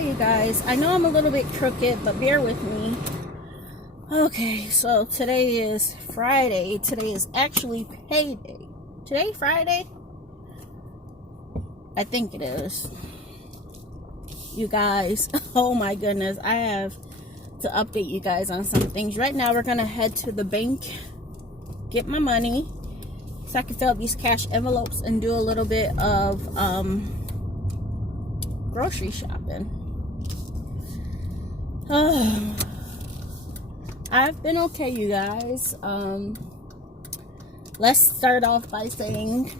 you guys. I know I'm a little bit crooked, but bear with me. Okay, so today is Friday. Today is actually payday. Today, Friday? I think it is. You guys, oh my goodness. I have to update you guys on some things. Right now, we're going to head to the bank, get my money, so I can fill up these cash envelopes and do a little bit of grocery shopping. I've been okay, you guys. Let's start off by saying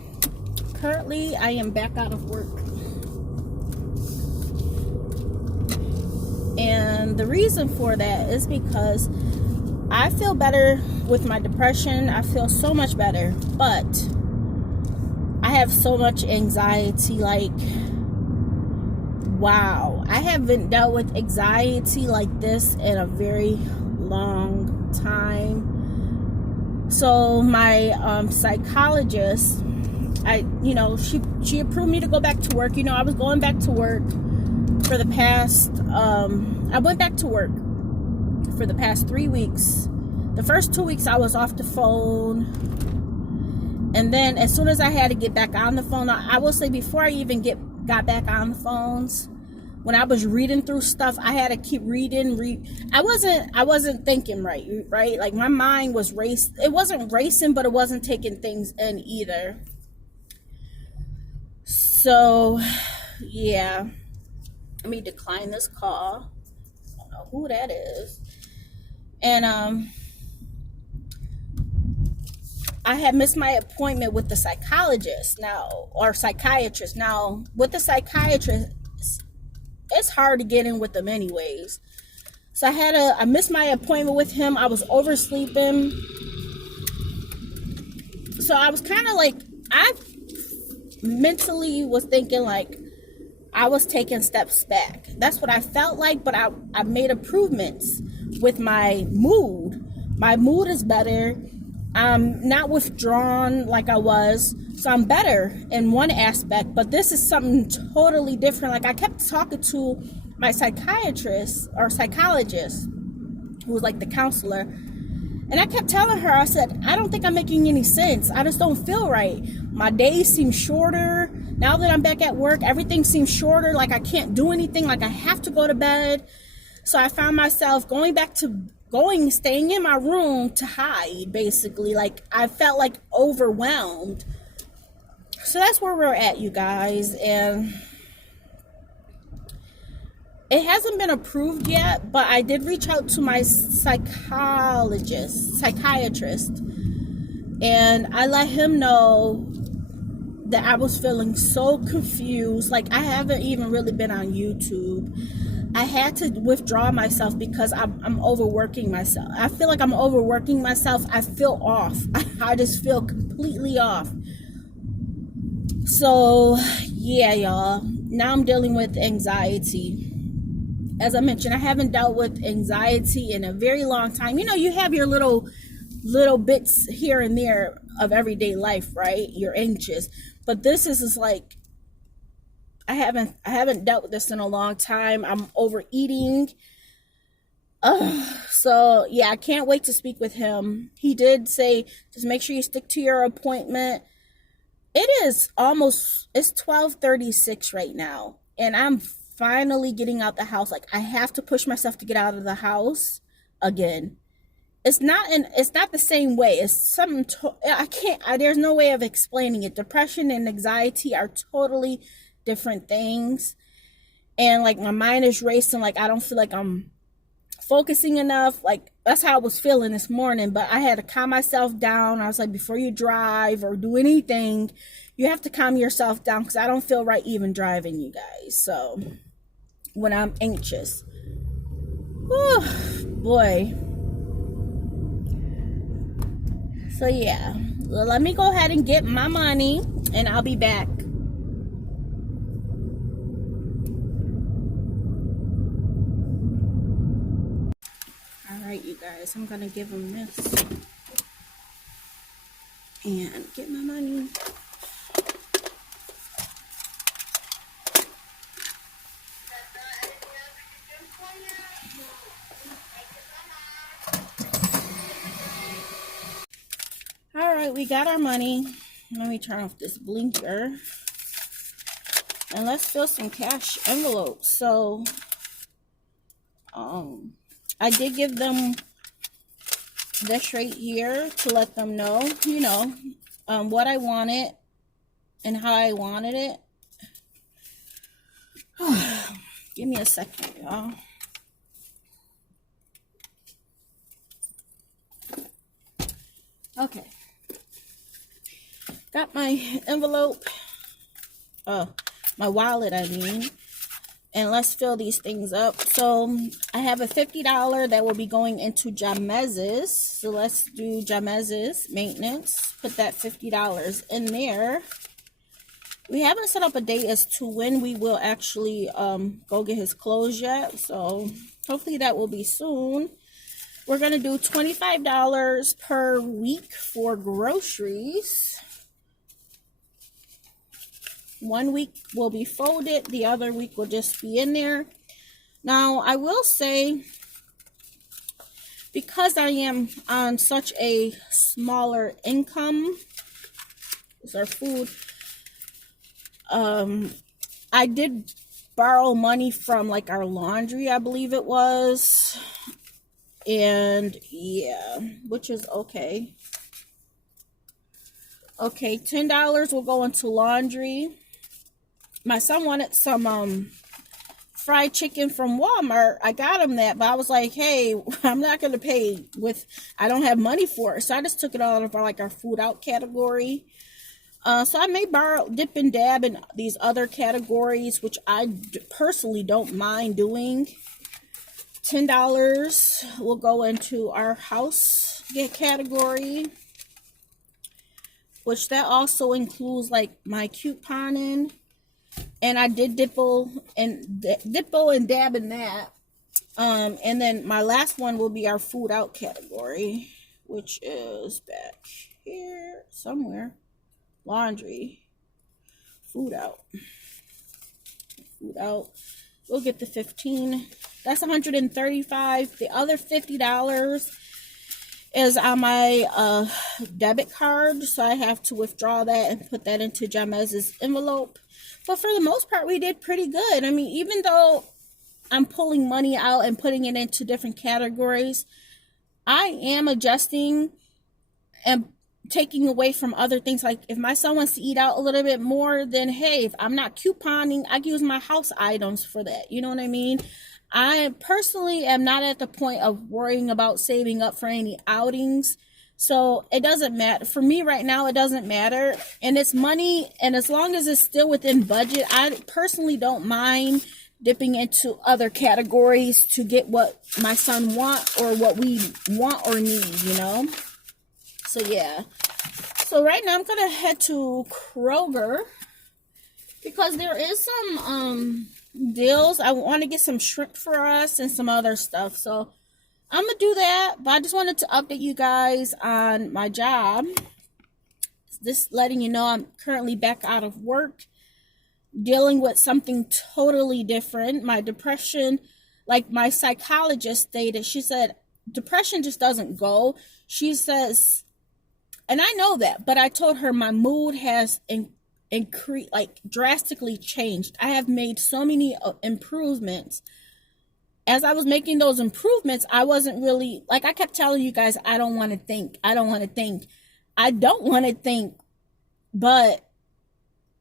currently I am back out of work, and the reason for that is because I feel better with my depression. I feel so much better, but I have so much anxiety. Like, wow, I haven't dealt with anxiety like this in a very long time. So my psychologist, she approved me to go back to work. I was going back to work for the past I went back to work for the past 3 weeks. The first 2 weeks I was off the phone, and then as soon as I had to get back on the phone, I will say before I even got back on the phones, when I was reading through stuff, I had to keep reading. I wasn't thinking right? Like, my mind was it wasn't racing, but it wasn't taking things in either. So, yeah. Let me decline this call. I don't know who that is. And, I had missed my appointment with the psychiatrist. Now, with the psychiatrist, it's hard to get in with them anyways. So I missed my appointment with him. I was oversleeping. So I was kind of like, I mentally was thinking like I was taking steps back. That's what I felt like, but I made improvements with my mood. My mood is better. I'm not withdrawn like I was. So I'm better in one aspect, but this is something totally different. Like, I kept talking to my psychiatrist or psychologist, who was like the counselor, and I kept telling her, I said, I don't think I'm making any sense. I just don't feel right. My days seem shorter. Now that I'm back at work, everything seems shorter. Like, I can't do anything. Like, I have to go to bed. So I found myself staying in my room to hide, basically. Like, I felt like overwhelmed. So that's where we're at, you guys. And it hasn't been approved yet, but I did reach out to my psychiatrist, and I let him know that I was feeling so confused. Like, I haven't even really been on YouTube. I had to withdraw myself because I'm overworking myself. I feel like I'm overworking myself. I feel off. I just feel completely off. So, yeah, y'all. Now I'm dealing with anxiety. As I mentioned, I haven't dealt with anxiety in a very long time. You have your little bits here and there of everyday life, right? You're anxious. But this is like, I haven't dealt with this in a long time. I'm overeating. So, yeah, I can't wait to speak with him. He did say, just make sure you stick to your appointment. It's 12:36 right now, and I'm finally getting out the house. Like, I have to push myself to get out of the house again. It's not the same way. It's something there's no way of explaining it. Depression and anxiety are totally different things. And like, my mind is racing. Like, I don't feel like I'm focusing enough. Like, that's how I was feeling this morning, but I had to calm myself down. I was like, before you drive or do anything, you have to calm yourself down, because I don't feel right even driving, you guys. So when I'm anxious, oh boy. So yeah, well, let me go ahead and get my money, and I'll be back. Alright, you guys, I'm gonna give them this and get my money. right, we got our money. Let me turn off this blinker. And let's fill some cash envelopes. So, I did give them this right here to let them know, you know, what I wanted and how I wanted it. Give me a second, y'all. Okay. Got my envelope. My wallet, I mean. And let's fill these things up. So I have a $50 that will be going into Jamez's. So let's do Jamez's maintenance. Put that $50 in there. We haven't set up a date as to when we will actually go get his clothes yet. So hopefully that will be soon. We're going to do $25 per week for groceries. 1 week will be folded. The other week will just be in there. Now, I will say, because I am on such a smaller income, it's our food, I did borrow money from like our laundry, I believe it was. And yeah, which is okay. Okay, $10 will go into laundry. My son wanted some fried chicken from Walmart. I got him that, but I was like, hey, I'm not going to pay with, I don't have money for it. So I just took it out of our food out category. So I may dip and dab in these other categories, which I personally don't mind doing. $10 will go into our house category, which that also includes like my couponing. And I did dipple and dab in that. And then my last one will be our food out category, which is back here somewhere. Laundry. Food out. Food out. We'll get the 15. That's $135. The other $50 is on my debit card. So I have to withdraw that and put that into Jamez's envelope. But for the most part, we did pretty good. I mean, even though I'm pulling money out and putting it into different categories, I am adjusting and taking away from other things. Like if my son wants to eat out a little bit more, then hey, if I'm not couponing, I can use my house items for that. You know what I mean? I personally am not at the point of worrying about saving up for any outings. So it doesn't matter. For me right now, it doesn't matter. And it's money. And as long as it's still within budget, I personally don't mind dipping into other categories to get what my son wants or what we want or need, you know? So yeah. So right now I'm going to head to Kroger because there is some deals. I want to get some shrimp for us and some other stuff. So I'm going to do that, but I just wanted to update you guys on my job. Just letting you know I'm currently back out of work, dealing with something totally different. My depression, like my psychologist stated, she said, depression just doesn't go. She says, and I know that, but I told her my mood has increased, like drastically changed. I have made so many improvements. As I was making those improvements, I wasn't really, like I kept telling you guys, I don't want to think. I don't want to think. But,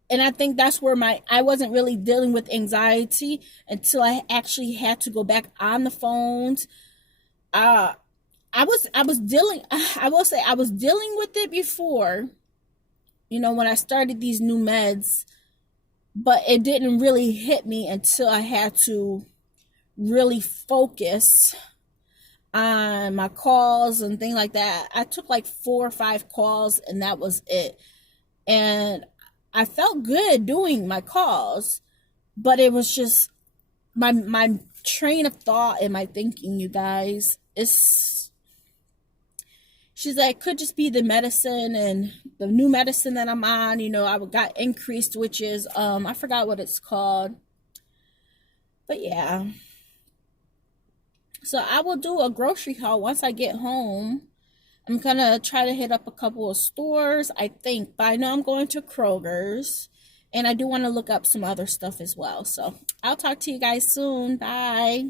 and I think that's where I wasn't really dealing with anxiety until I actually had to go back on the phones. I was dealing with it before, you know, when I started these new meds, but it didn't really hit me until I had to really focus on my calls and things like that. I took like 4 or 5 calls and that was it. And I felt good doing my calls, but it was just my train of thought and my thinking, you guys. She's like, it could just be the medicine and the new medicine that I'm on. You know, I got increased, which is, I forgot what it's called. But yeah. So I will do a grocery haul once I get home. I'm gonna try to hit up a couple of stores, I think, but I know I'm going to Kroger's, and I do want to look up some other stuff as well. So I'll talk to you guys soon. Bye.